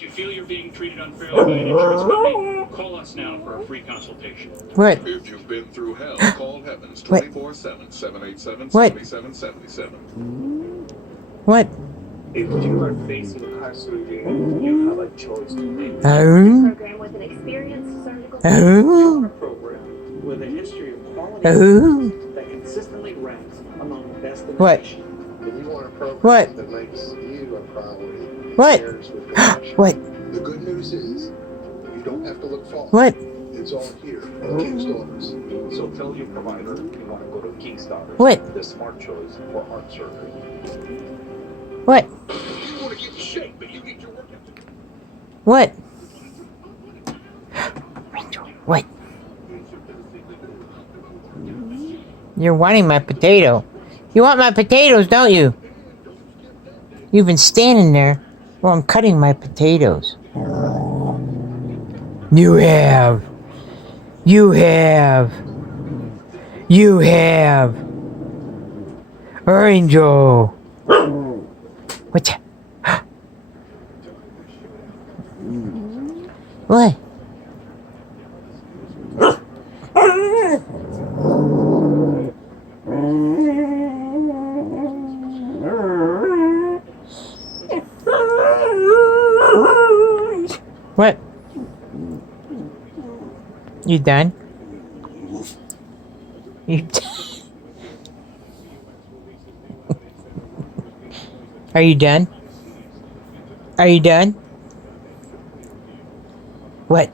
If you feel you're being treated unfairly by an insurance company, call us now for a free consultation. What? If you've been through hell, call Heavens 24/7, 787-7777. What? If you are facing heart surgery, you have a choice to make. Program with an experienced surgical Program with a history of quality that consistently ranks among the best in the What? nation. If you want a program What? that makes you a priority, What? cares with compassion. What? The good news is, you don't have to look far. What? It's all here at King's Daughters. So tell your provider you want to go to King's Daughters. What? The smart choice for heart surgery. What? You want to get in shape, but you get your work ethic. What? What? You're wanting my potato. You want my potatoes, don't you? You've been standing there while I'm cutting my potatoes. You have. You have. You have. Angel. What's that? What? What? You done? You Are you done? Are you done? What?